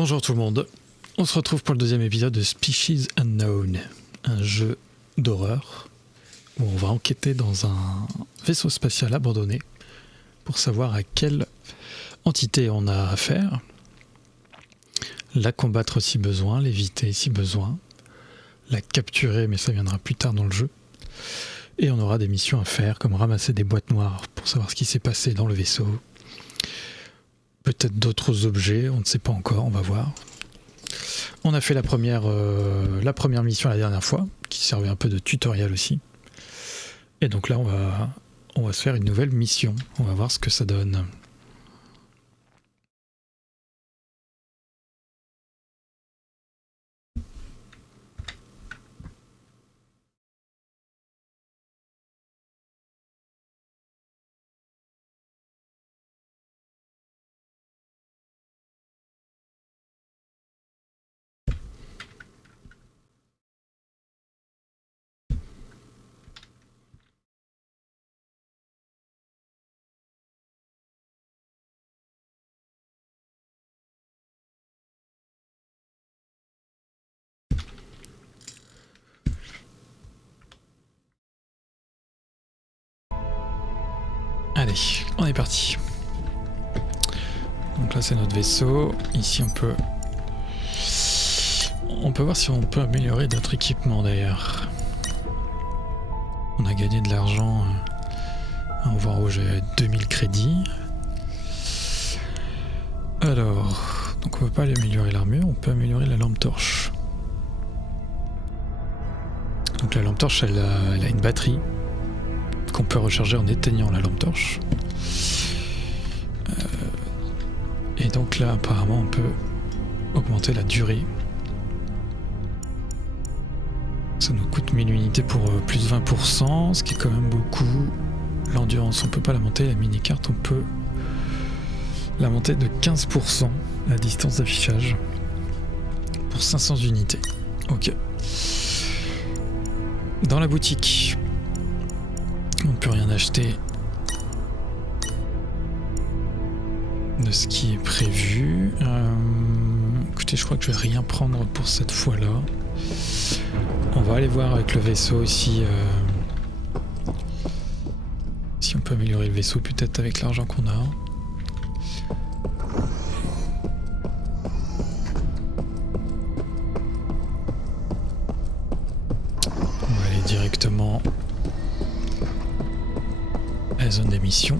Bonjour tout le monde, on se retrouve pour le deuxième épisode de Species Unknown, un jeu d'horreur où on va enquêter dans un vaisseau spatial abandonné pour savoir à quelle entité on a affaire, la combattre si besoin, l'éviter si besoin, la capturer mais ça viendra plus tard dans le jeu, et on aura des missions à faire comme ramasser des boîtes noires pour savoir ce qui s'est passé dans le vaisseau. Peut-être d'autres objets, on ne sait pas encore, on va voir. On a fait la première mission la dernière fois, qui servait un peu de tutoriel aussi. Et donc là, on va se faire une nouvelle mission. On va voir ce que ça donne. Allez, on est parti. Donc là c'est notre vaisseau. Ici on peut voir si on peut améliorer notre équipement d'ailleurs. On a gagné de l'argent. On va voir où j'ai 2000 crédits. Alors, donc on ne peut pas améliorer l'armure, on peut améliorer la lampe torche. Donc la lampe torche elle a une batterie qu'on peut recharger en éteignant la lampe torche. Et donc là apparemment on peut augmenter la durée. Ça nous coûte 1000 unités pour plus 20%, ce qui est quand même beaucoup. L'endurance on peut pas la monter, la mini-carte on peut la monter de 15%, la distance d'affichage, pour 500 unités. Ok. Dans la boutique, on ne peut rien acheter de ce qui est prévu. Écoutez, je crois que je vais rien prendre pour cette fois-là. On va aller voir avec le vaisseau aussi si on peut améliorer le vaisseau, peut-être avec l'argent qu'on a. On va aller directement à la zone d'émission.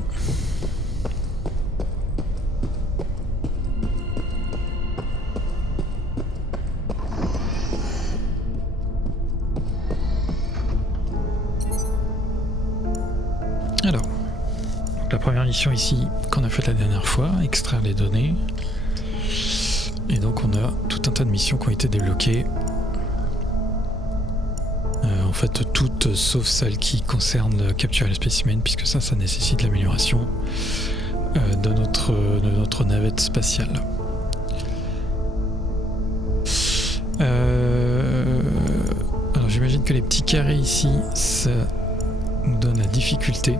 Alors, la première mission ici qu'on a faite la dernière fois, extraire les données. Et donc on a tout un tas de missions qui ont été débloquées. En fait toutes sauf celles qui concernent capturer les spécimens, puisque ça nécessite l'amélioration de notre navette spatiale. Alors j'imagine que les petits carrés ici, ça nous donne la difficulté.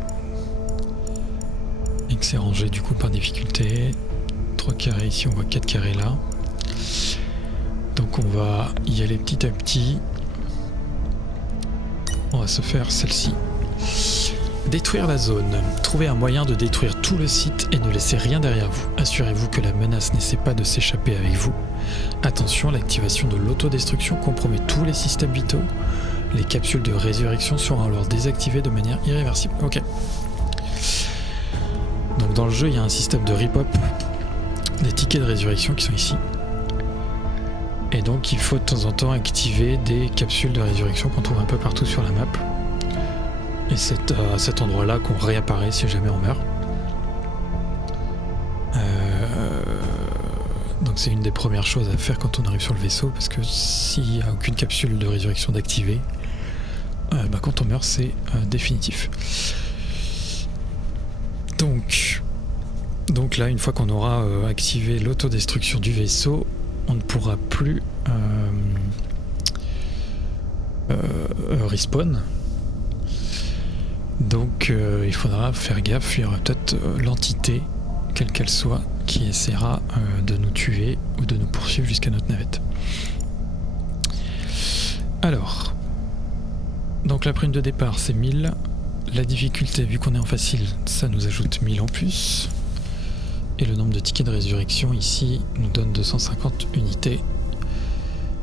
Et que c'est rangé du coup par difficulté. 3 carrés ici, on voit 4 carrés là. Donc on va y aller petit à petit. On va se faire celle-ci. Détruire la zone. Trouvez un moyen de détruire tout le site et ne laissez rien derrière vous. Assurez-vous que la menace n'essaie pas de s'échapper avec vous. Attention, l'activation de l'autodestruction compromet tous les systèmes vitaux. Les capsules de résurrection seront alors désactivées de manière irréversible. Ok. Donc dans le jeu, il y a un système de rip-up des tickets de résurrection qui sont ici. Et donc il faut de temps en temps activer des capsules de résurrection qu'on trouve un peu partout sur la map. Et c'est à cet endroit-là qu'on réapparaît si jamais on meurt. Donc c'est une des premières choses à faire quand on arrive sur le vaisseau, parce que s'il n'y a aucune capsule de résurrection d'activer, quand on meurt c'est définitif. Donc là, une fois qu'on aura activé l'autodestruction du vaisseau, on ne pourra plus respawn. Donc il faudra faire gaffe, il y aura peut-être l'entité, quelle qu'elle soit, qui essaiera de nous tuer ou de nous poursuivre jusqu'à notre navette. Alors, donc la prime de départ c'est 1000. La difficulté, vu qu'on est en facile, ça nous ajoute 1000 en plus. Et le nombre de tickets de résurrection ici nous donne 250 unités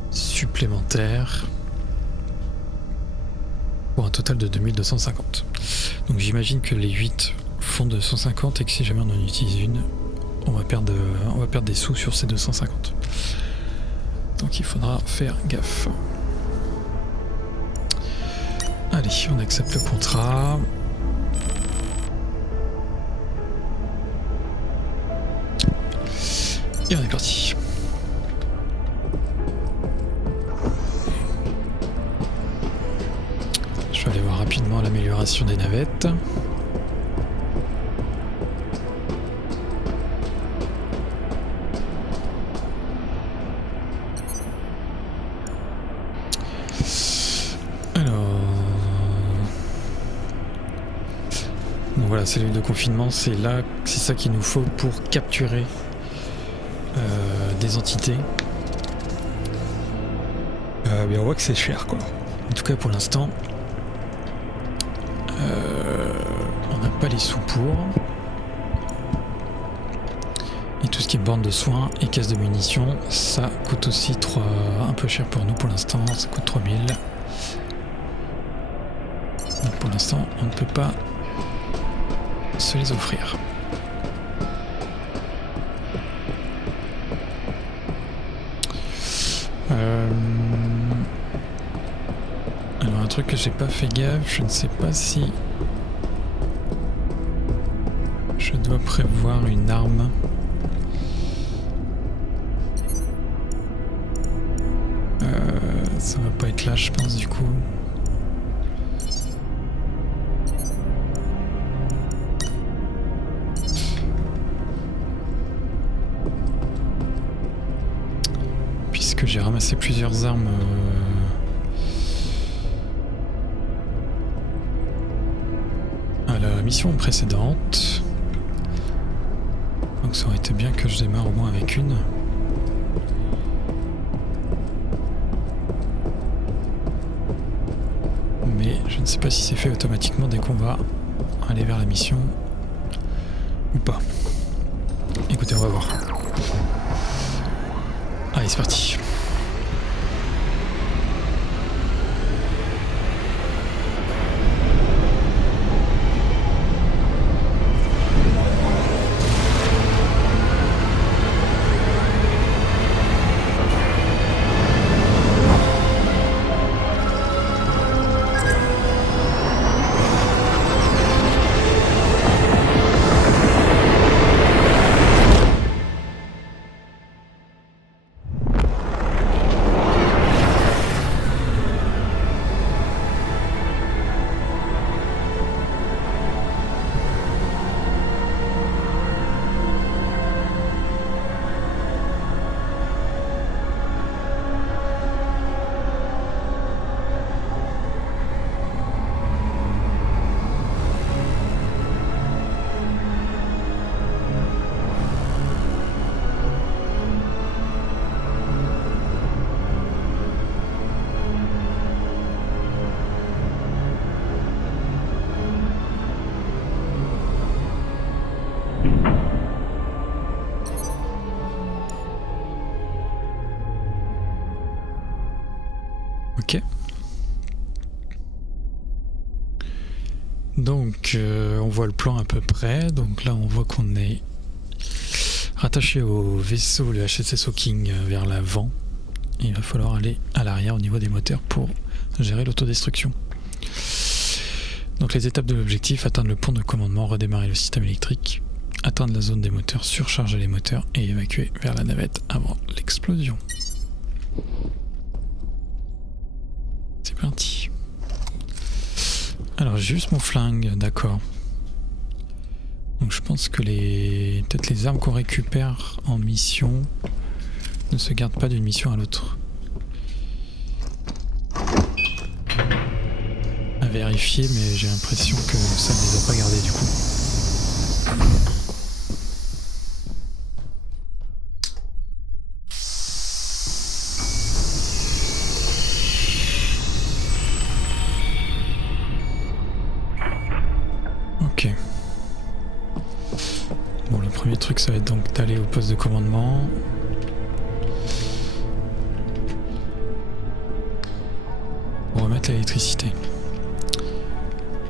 supplémentaires pour un total de 2250. Donc j'imagine que les 8 font 250 et que si jamais on en utilise une, on va perdre des sous sur ces 250. Donc il faudra faire gaffe. Allez, on accepte le contrat. Et on est parti. Je vais aller voir rapidement l'amélioration des navettes. Voilà, cellule de confinement, c'est ça qu'il nous faut pour capturer des entités. Mais on voit que c'est cher, quoi. En tout cas, pour l'instant, on n'a pas les sous pour. Et tout ce qui est borne de soins et caisse de munitions, ça coûte aussi un peu cher pour nous pour l'instant. Ça coûte 3000. Donc pour l'instant, on ne peut pas se les offrir. Alors un truc que j'ai pas fait gaffe, je ne sais pas si je dois prévoir une arme. Ça va pas être là, je pense, du coup. Puisque j'ai ramassé plusieurs armes à la mission précédente. Donc ça aurait été bien que je démarre au moins avec une. Mais je ne sais pas si c'est fait automatiquement dès qu'on va aller vers la mission ou pas. Écoutez, on va voir. Allez, c'est parti. Ok. Donc on voit le plan à peu près. Donc là on voit qu'on est rattaché au vaisseau, le HSS Hawking, vers l'avant. Il va falloir aller à l'arrière au niveau des moteurs pour gérer l'autodestruction. Donc les étapes de l'objectif: atteindre le pont de commandement, redémarrer le système électrique, atteindre la zone des moteurs, surcharger les moteurs et évacuer vers la navette avant l'explosion. C'est parti. Alors juste mon flingue, d'accord. Donc je pense que peut-être les armes qu'on récupère en mission ne se gardent pas d'une mission à l'autre. À vérifier, mais j'ai l'impression que ça ne les a pas gardées du coup. d'aller au poste de commandement. Pour remettre l'électricité.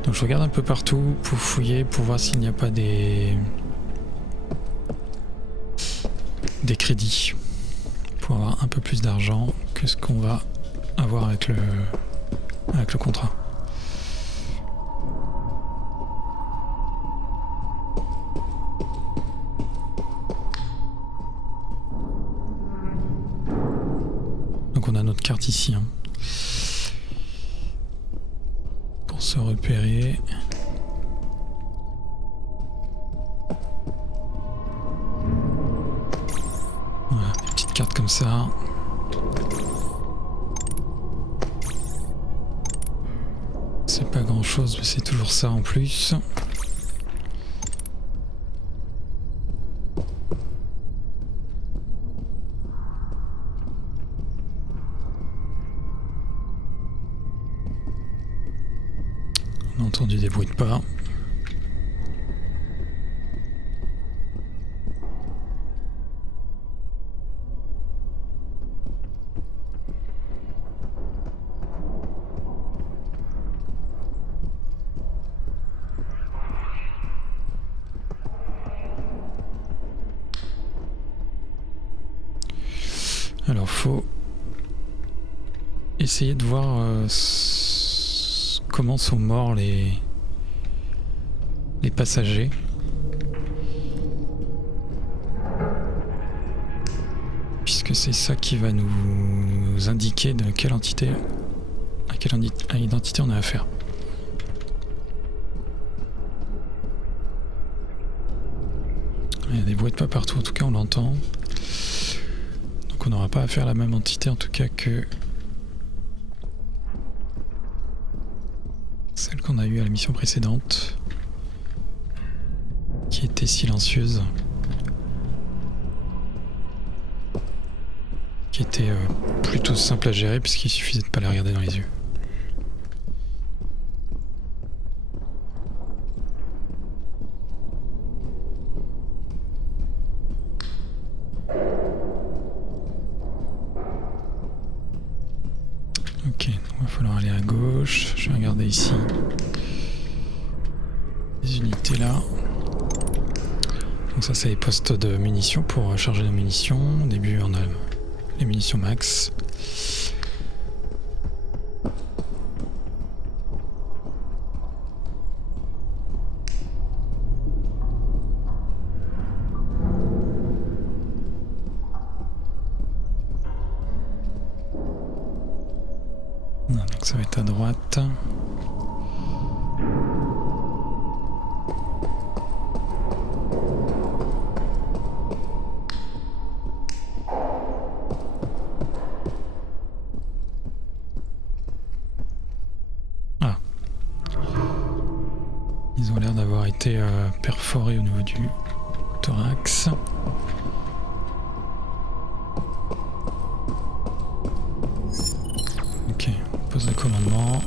Donc je regarde un peu partout pour fouiller, pour voir s'il n'y a pas des crédits. Pour avoir un peu plus d'argent que ce qu'on va avoir avec le contrat. Donc on a notre carte ici. Hein. Pour se repérer. Voilà, des petites cartes comme ça. C'est pas grand chose, mais c'est toujours ça en plus. On a entendu des bruits de pas. Alors faut essayer de voir comment sont morts les passagers. Puisque c'est ça qui va nous indiquer de quelle entité, à quelle identité on a affaire. Il y a des bruits de pas partout, en tout cas on l'entend. On n'aura pas affaire à la même entité en tout cas que celle qu'on a eue à la mission précédente, qui était silencieuse, qui était plutôt simple à gérer puisqu'il suffisait de ne pas la regarder dans les yeux. Ok, il va falloir aller à gauche. Je vais regarder ici. Les unités là. Donc ça c'est les postes de munitions pour charger nos munitions. Au début on a les munitions max. Donc ça va être à droite. Ah. Ils ont l'air d'avoir été perforés au niveau du thorax. Ok, poste de commandement.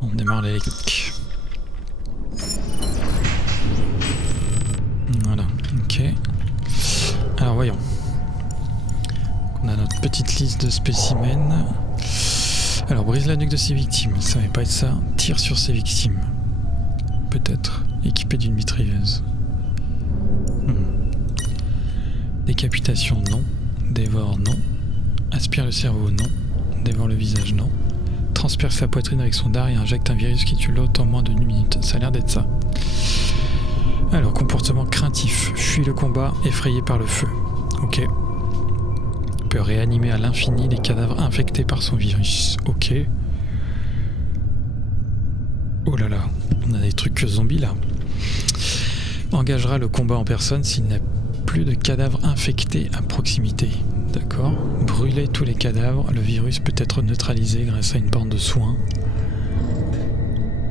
On démarre l'électrique. Voilà, ok. Alors voyons. On a notre petite liste de spécimens. Alors brise la nuque de ses victimes, ça va pas être ça. Tire sur ses victimes. Peut-être. Équipé d'une mitrailleuse. Décapitation, non. Dévore, non. Aspire le cerveau, non. Dévore le visage, non. Transperce la poitrine avec son dard et injecte un virus qui tue l'hôte en moins de 1 minute. Ça a l'air d'être ça. Alors, comportement craintif. Fuit le combat, effrayé par le feu. Ok. Peut réanimer à l'infini les cadavres infectés par son virus. Ok. Oh là là, on a des trucs zombies là. Engagera le combat en personne s'il n'a plus de cadavres infectés à proximité. D'accord. Brûler tous les cadavres, le virus peut être neutralisé grâce à une borne de soins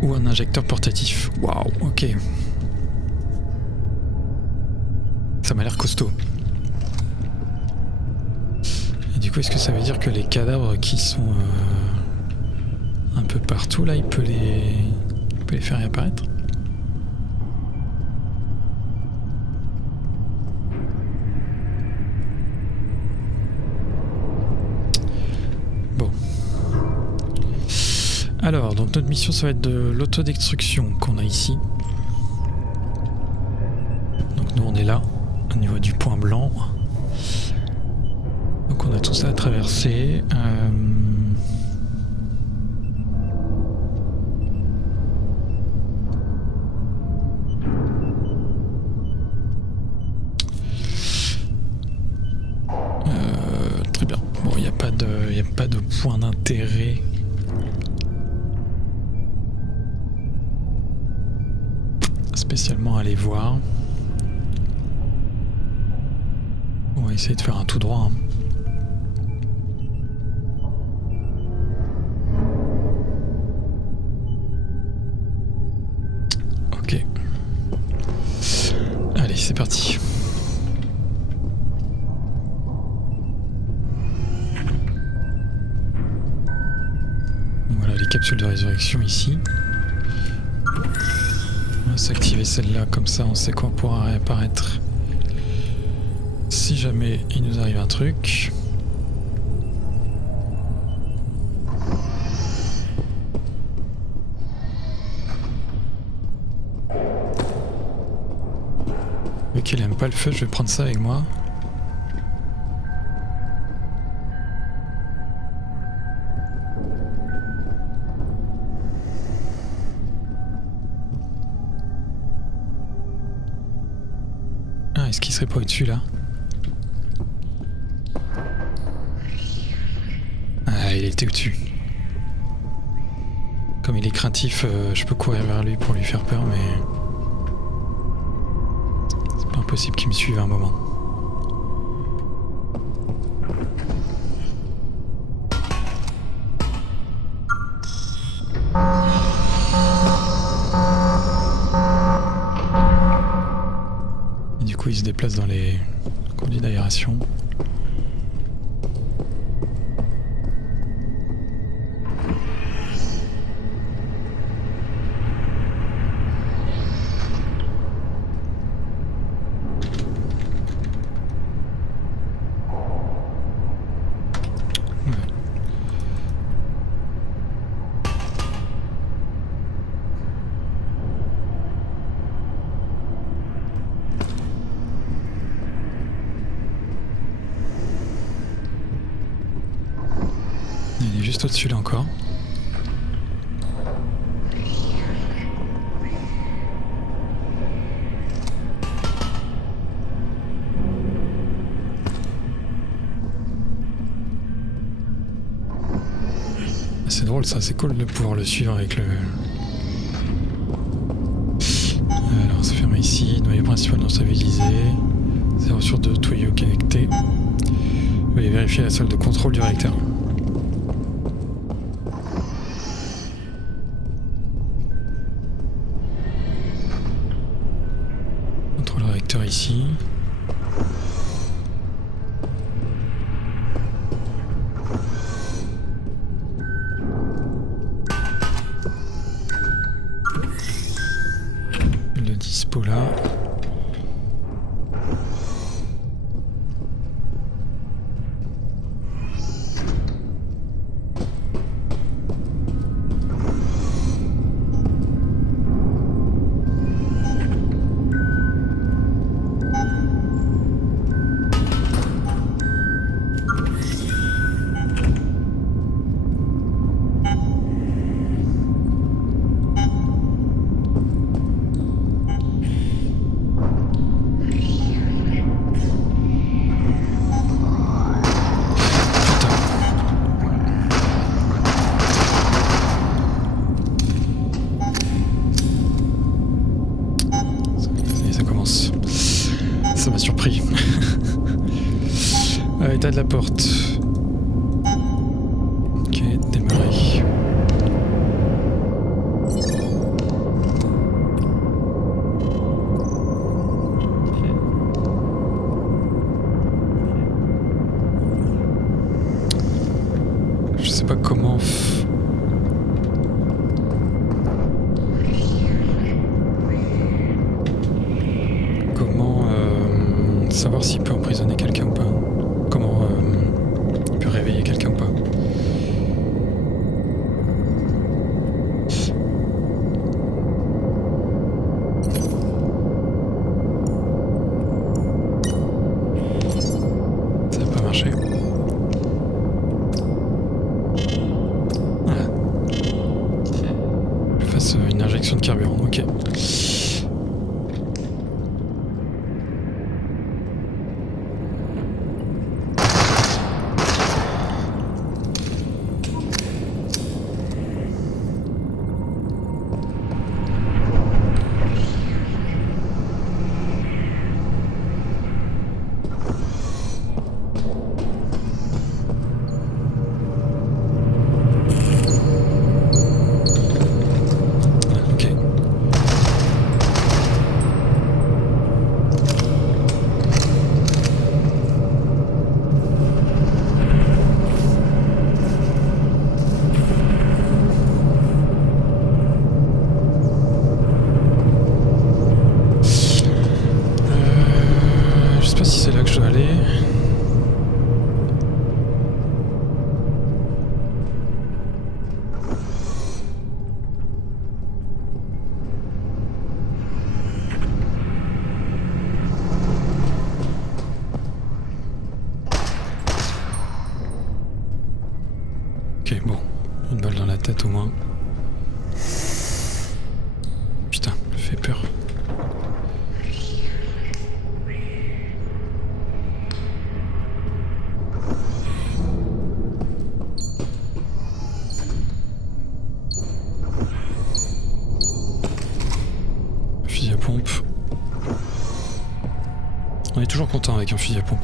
ou un injecteur portatif. Waouh, ok. Ça m'a l'air costaud. Et du coup, est-ce que ça veut dire que les cadavres qui sont un peu partout là, il peut les faire réapparaître? Alors, donc notre mission, ça va être de l'autodestruction qu'on a ici. Donc nous, on est là, au niveau du point blanc. Donc on a tout ça à traverser. Très bien. Bon, il n'y a pas de point d'intérêt. Spécialement à aller voir. On va essayer de faire un tout droit. Hein. Ok. Allez, c'est parti. Voilà les capsules de résurrection ici. On va s'activer celle-là, comme ça on sait qu'on pourra réapparaître si jamais il nous arrive un truc. Vu qu'il aime pas le feu, je vais prendre ça avec moi. Ah, est-ce qu'il serait pas au-dessus là? Ah, il était au-dessus. Comme il est craintif, je peux courir vers lui pour lui faire peur, mais... c'est pas impossible qu'il me suive un moment. Et du coup, il se déplace dans les conduits d'aération. Il est juste au-dessus là encore. C'est drôle ça, c'est cool de pouvoir le suivre avec le... Alors c'est fermé ici, noyau principal non stabilisé, 0 sur 2 tuyaux connectés. Veuillez vérifier la salle de contrôle du réacteur. Contrôle le réacteur ici. Le dispo là. Ça m'a surpris. État de la porte. Ok, démarrer. Je sais pas comment... savoir s'il peut emprisonner quelqu'un ou pas. Comment il peut réveiller quelqu'un ou pas. marché. Voilà. Je fasse une injection de carburant, ok. C'est là que je dois aller. Ok, bon. Une balle dans la tête au moins. Putain, ça fait peur. Fusil à pompe. On est toujours content avec un fusil à pompe.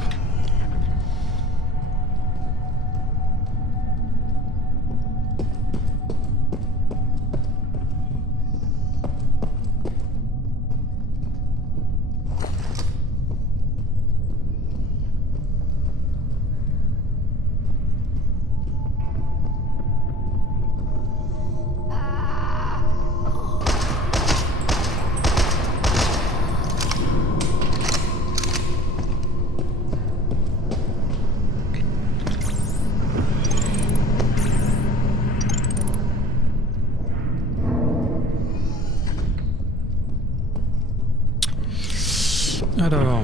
Alors...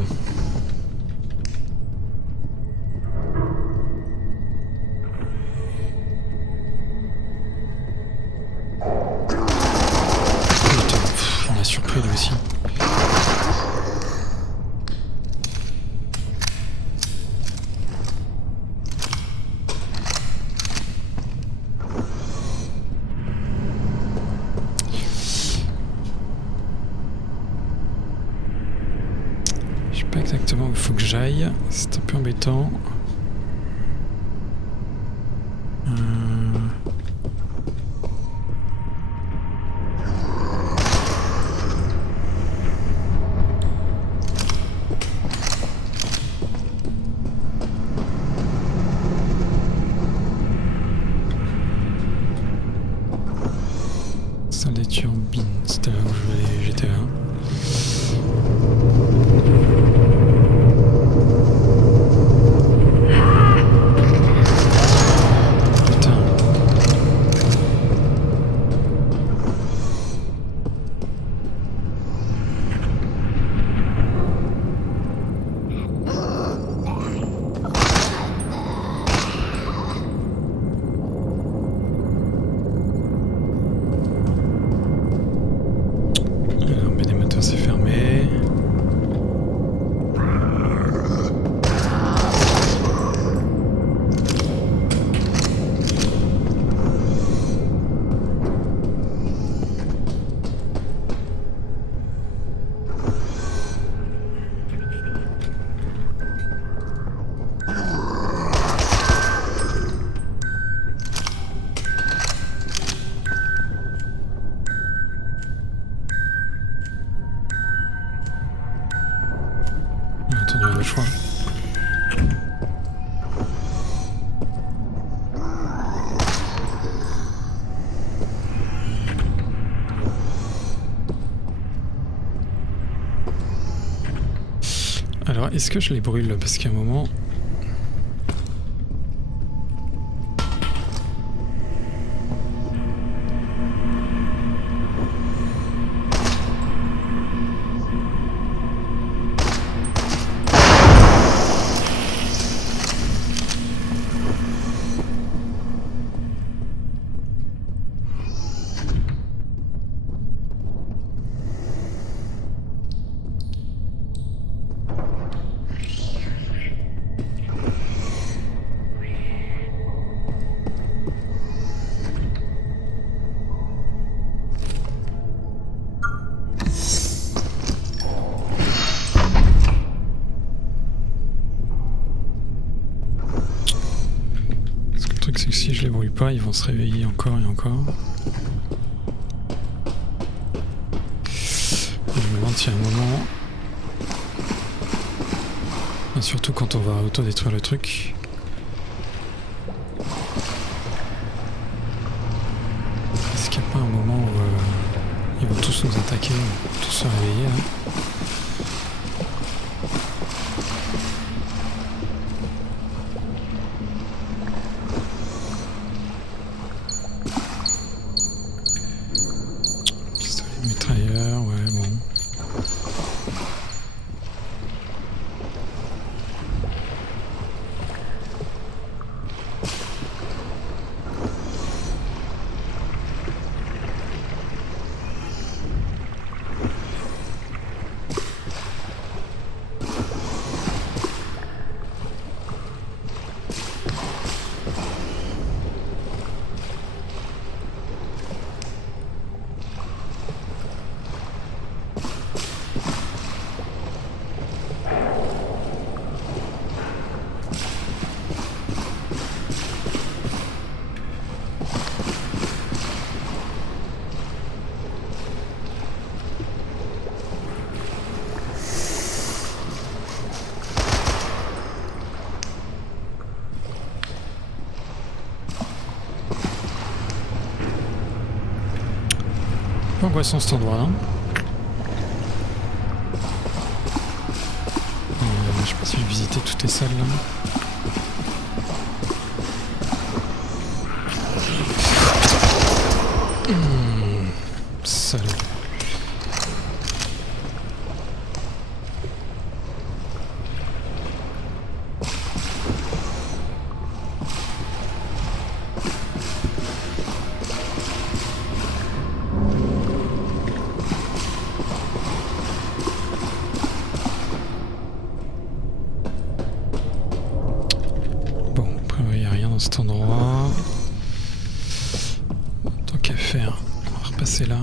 Putain, on a surpris lui aussi. Pas exactement où il faut que j'aille, c'est un peu embêtant. Salle des turbines, c'était là où je voulais aller, j'étais là. C'est fermé. On a le choix. Alors, est-ce que je les brûle? Parce qu'à un moment... truc c'est que si je les brûle pas, ils vont se réveiller encore et encore. Et je me demande si à un moment... Et surtout quand on va auto-détruire le truc. Est-ce qu'il n'y a pas un moment où ils vont tous nous attaquer, tous se réveiller là? Angoissant cet endroit là. Je sais pas si j'ai visité toutes les salles là. Salaud. Cet endroit, tant qu'à faire, on va repasser là.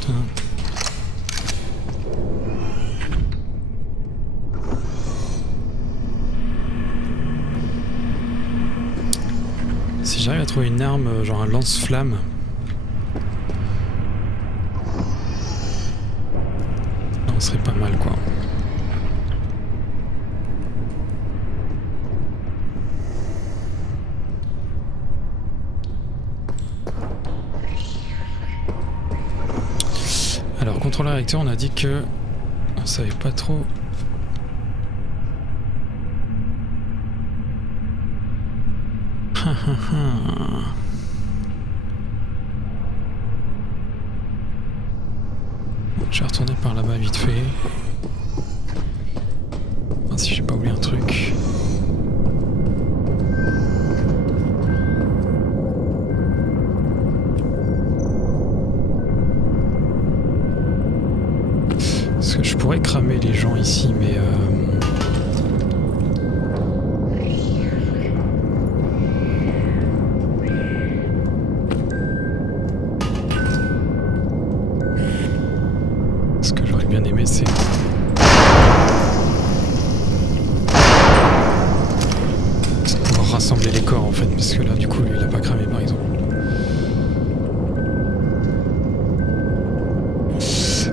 Putain. Si j'arrive à trouver une arme, genre un lance-flamme, on serait pas mal quoi. Alors, contrôle réacteur, on a dit que on savait pas trop. Je vais retourner par là-bas vite fait. Ah, si j'ai pas oublié un truc. Parce que je pourrais cramer les gens ici, mais c'est de pouvoir rassembler les corps en fait, parce que là du coup lui il a pas cramé par exemple.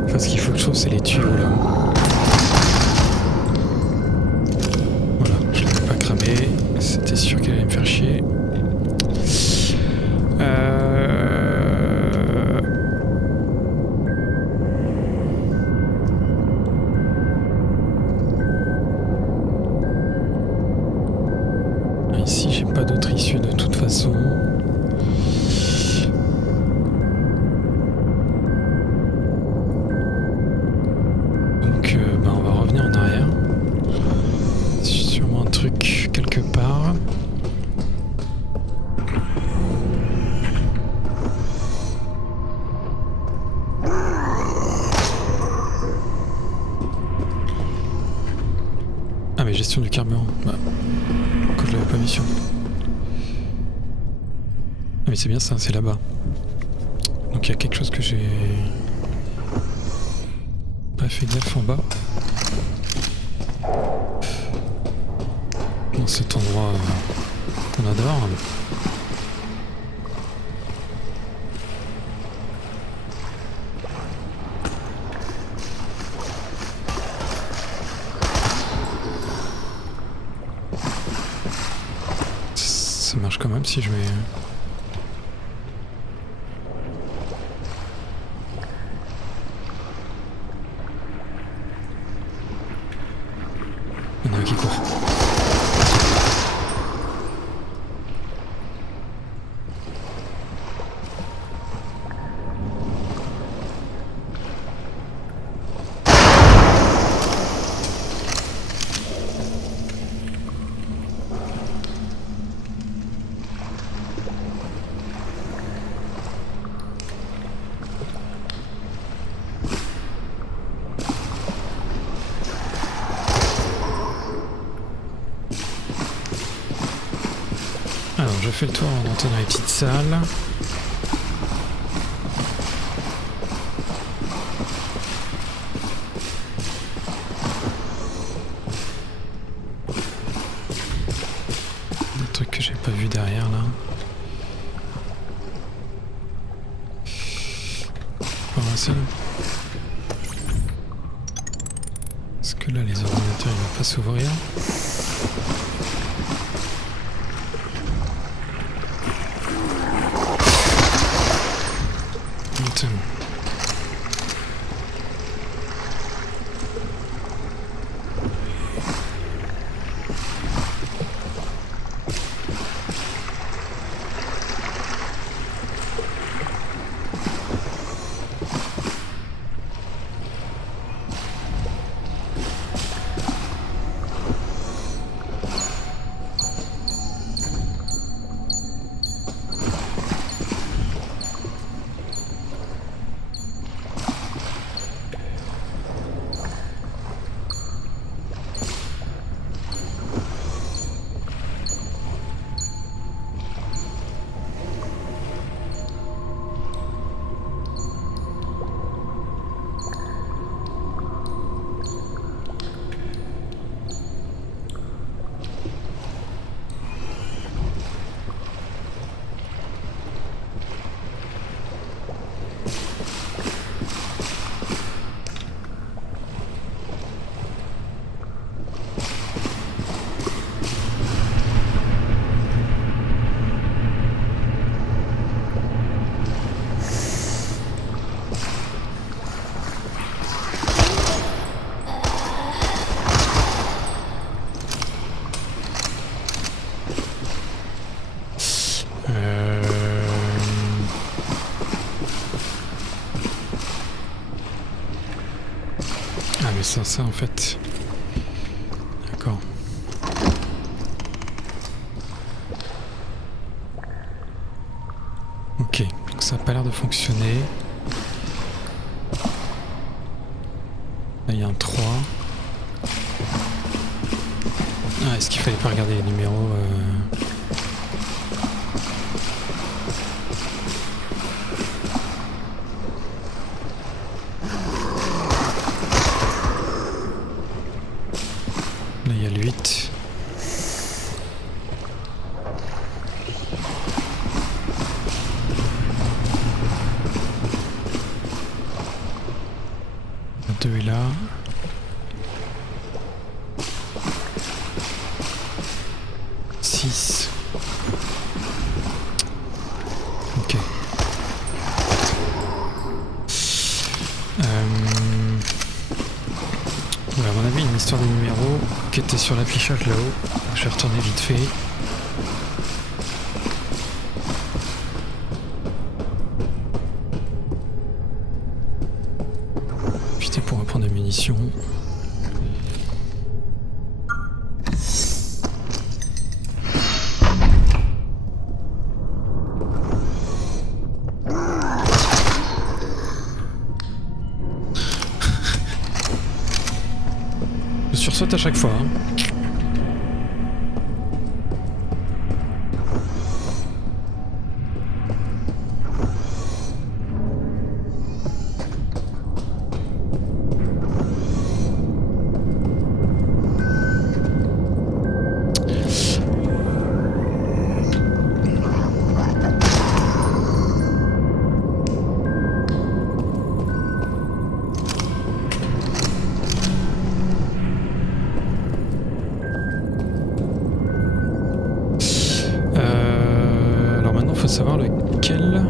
Enfin ce qu'il faut que je trouve c'est les tuyaux là. Voilà, je l'avais pas cramé, c'était sûr qu'elle allait me faire chier. Ici, j'ai pas d'autre issue de toute façon. Donc, mais c'est bien ça, c'est là-bas. Donc il y a quelque chose que j'ai pas fait gaffe en bas. Dans cet endroit qu'on adore. Ça marche quand même si je vais... Il y en a un qui court. Alors je fais le tour en entrant dans les petites salles. Des trucs que j'ai pas vu derrière là. Pas assez. Est-ce que là les ordinateurs ils vont pas s'ouvrir? Ah mais ça en fait. D'accord. Ok, donc ça n'a pas l'air de fonctionner. Là il y a un 3. Ah, est-ce qu'il fallait pas regarder les numéros Là il y a le 8. Le 2 est là. Ok. Ouais, à mon avis, une histoire des numéros qui était sur l'affichage là-haut. Je vais retourner vite fait. Putain, pour reprendre des munitions. Je sursaute à chaque fois. Hein. savoir lequel.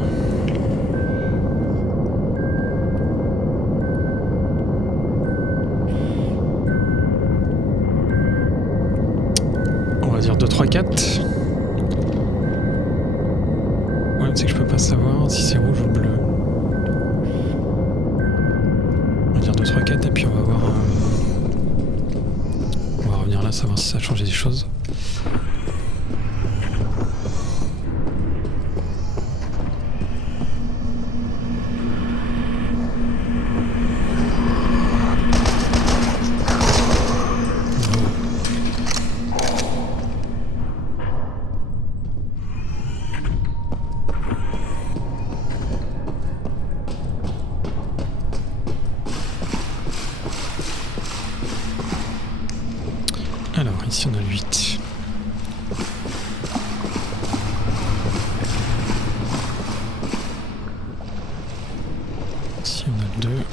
On va dire 2, 3, 4. Ouais, c'est que je peux pas savoir si c'est rouge ou bleu. On va dire 2, 3, 4 et puis on va voir. On va revenir là, savoir si ça a changé des choses. Alors, ici on a le 8. Ici on a le 2.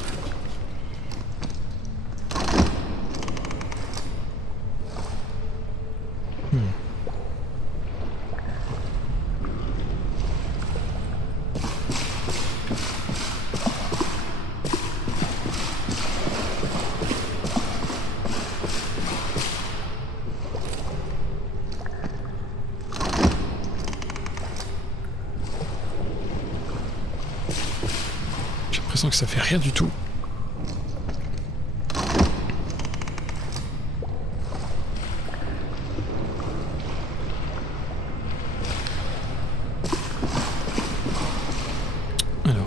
J'ai l'impression que ça fait rien du tout. Alors.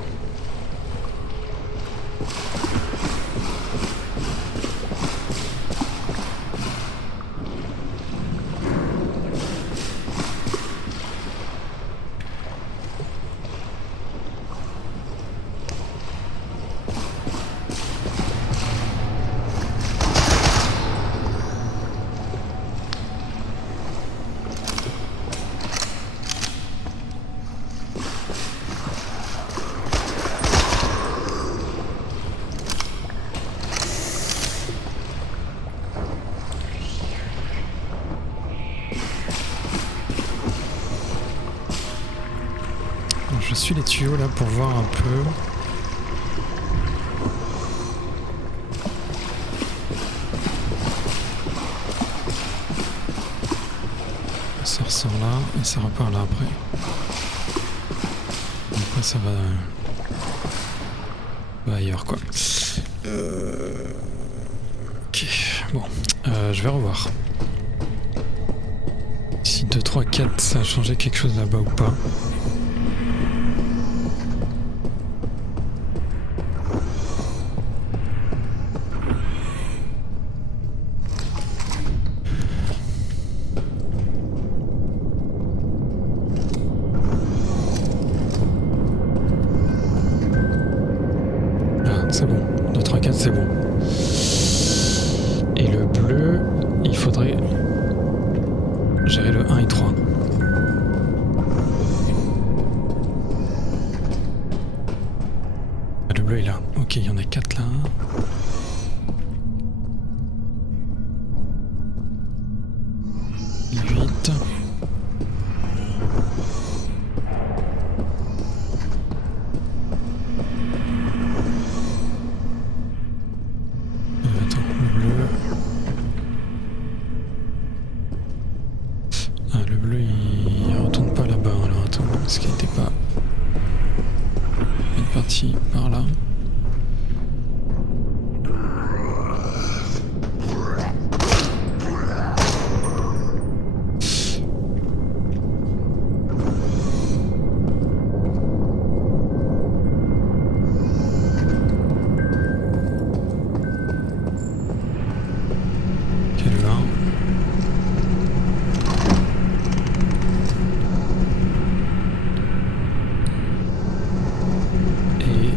Je suis les tuyaux là pour voir un peu. Ça ressort là et ça repart là après. Après ça va ailleurs quoi. Ok, bon, je vais revoir. Si 2, 3, 4 ça a changé quelque chose là-bas ou pas. C'est bon, 2, 3, 4 c'est bon. Et le bleu, il faudrait gérer le 1 et 3. Le bleu est là. Ok, il y en a 4 là. Le 8. Par là. Et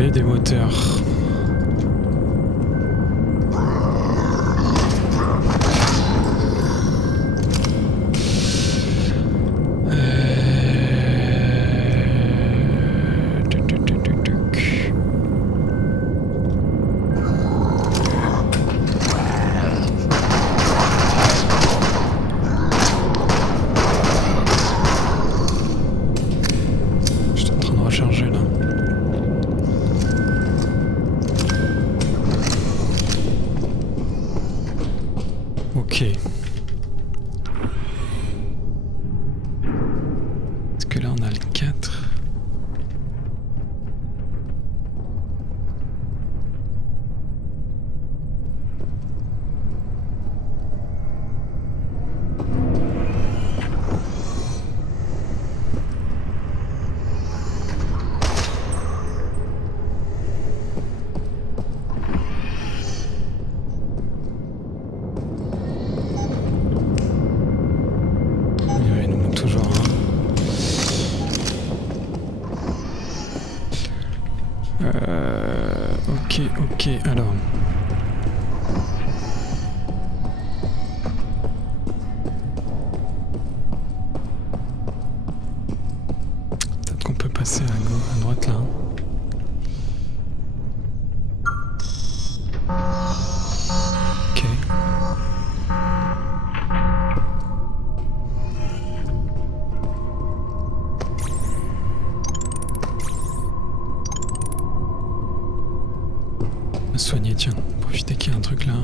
baie des moteurs. Ok. Est-ce que là on a le 4 ? Ok, alors. Peut-être qu'on peut passer à droite là. Ok. Soigner, tiens, profitez qu'il y a un truc là.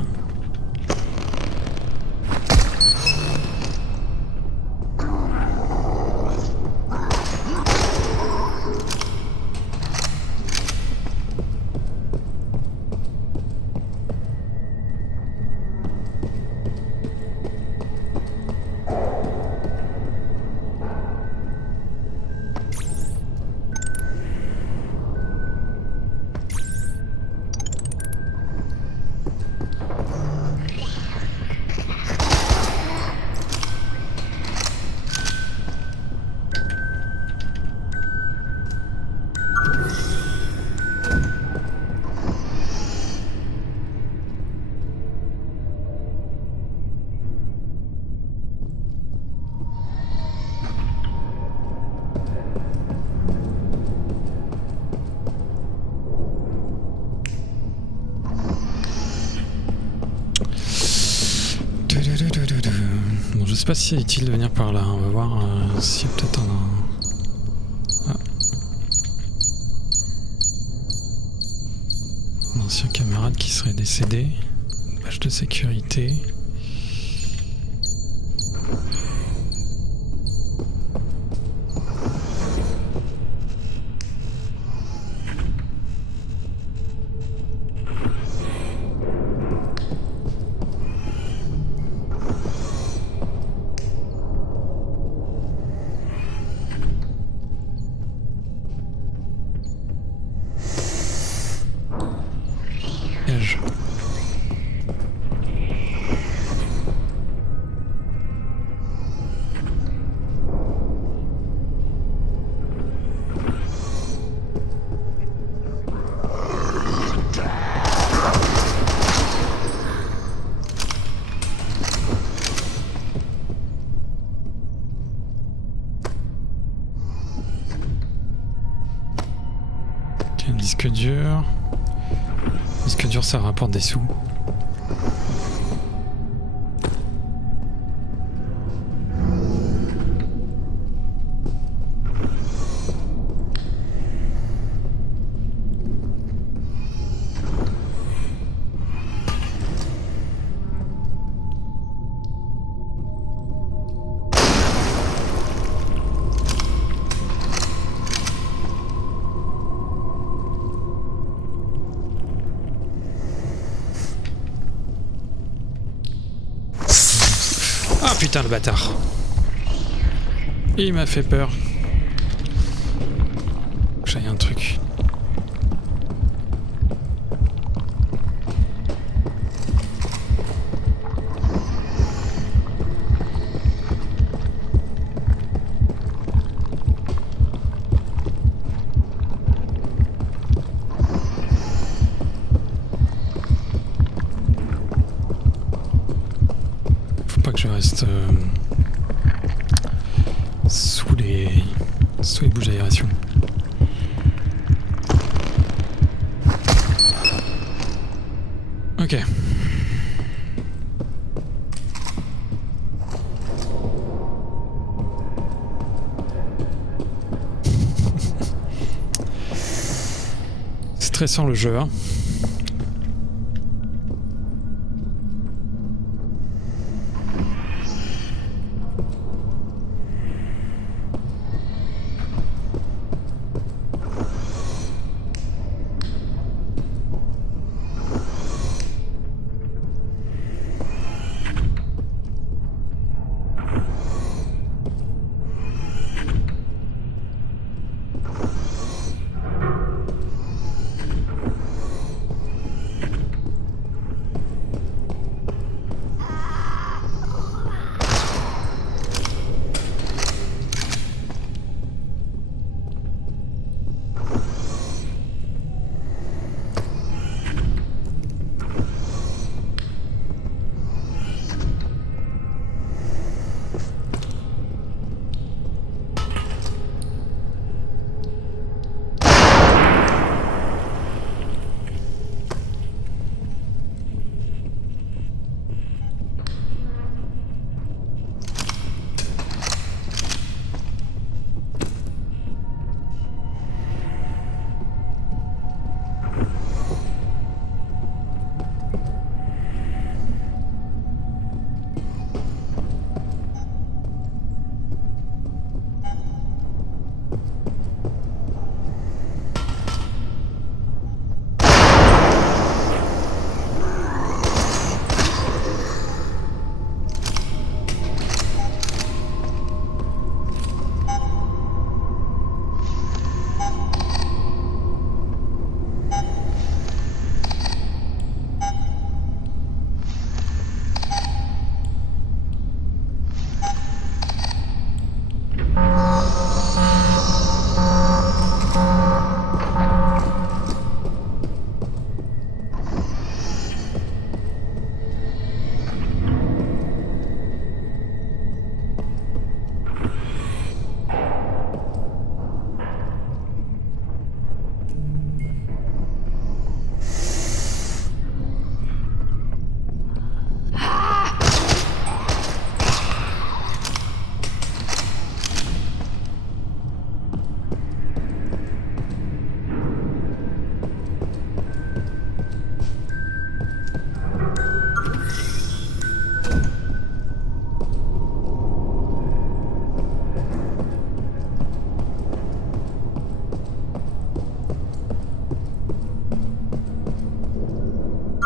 Bon, je sais pas si c'est utile de venir par là. On va voir s'il y a peut-être un ancien camarade qui serait décédé. Une page de sécurité. Disque dur. Disque dur, ça rapporte des sous. Ah putain le bâtard. Il m'a fait peur. J'ai un truc. reste sous les bouches d'aération. Ok. Stressant le jeu, hein.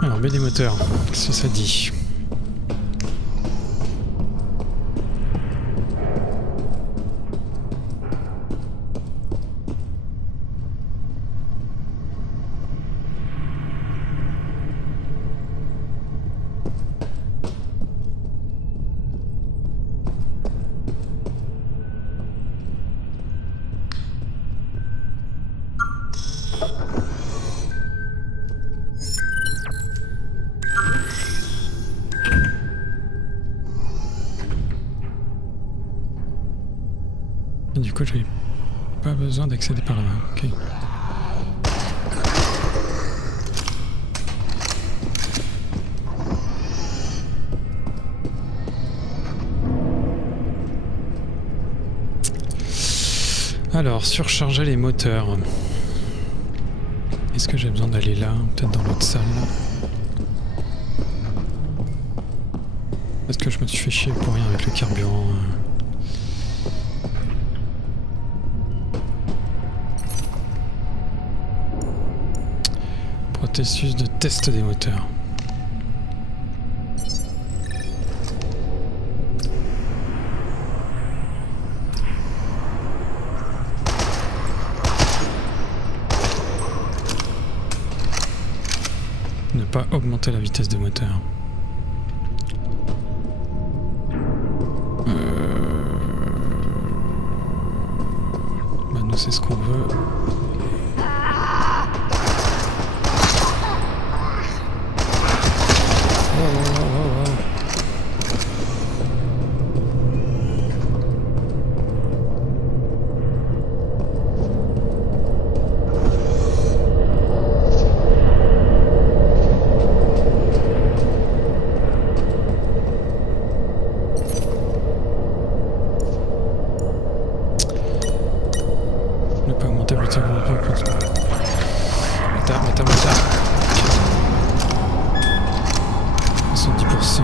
Alors, baie des moteurs, qu'est-ce que ça dit? Du coup, j'avais pas besoin d'accéder par là. Ok. Alors, surcharger les moteurs. Est-ce que j'ai besoin d'aller là? Peut-être dans l'autre salle. Est-ce que je me suis fait chier pour rien avec le carburant? Processus de test des moteurs. Ne pas augmenter la vitesse des moteurs. Bah nous c'est ce qu'on veut. Putain, comment on peut... Mata. 70%.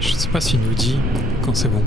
Je sais pas s'il nous dit quand c'est bon.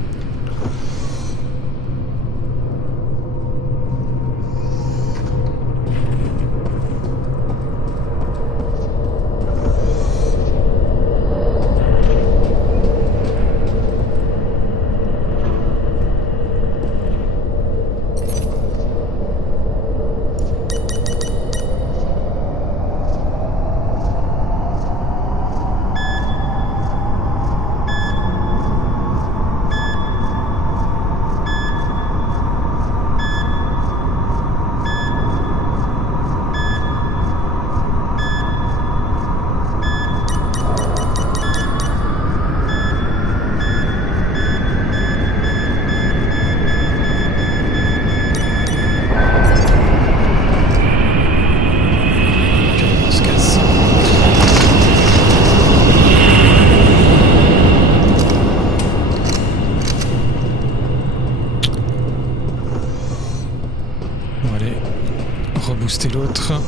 Rebooster l'autre.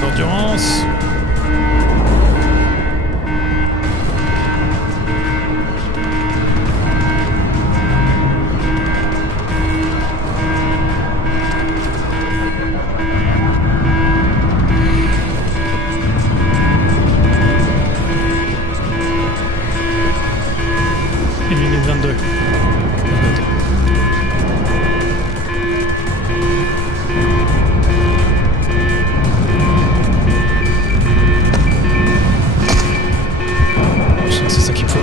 d'endurance. Et 1022. C'est ça qu'il faut.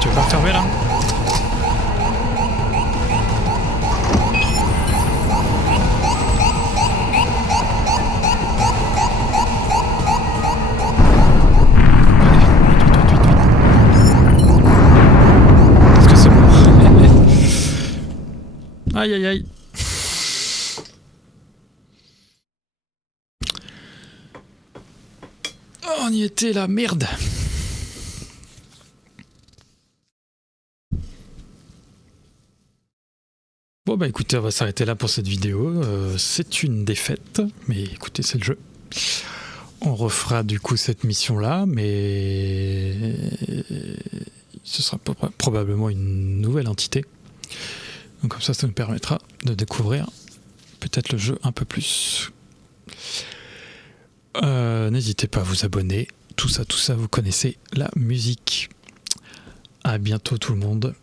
Tu veux pas refermer là? Est-ce que c'est bon? Aïe aïe aïe. Oh, on y était là, merde. Bon bah écoutez, on va s'arrêter là pour cette vidéo. C'est une défaite, mais écoutez, c'est le jeu. On refera du coup cette mission-là, mais ce sera probablement une nouvelle entité. Donc comme ça nous permettra de découvrir peut-être le jeu un peu plus. N'hésitez pas à vous abonner. Tout ça, vous connaissez la musique. À bientôt tout le monde.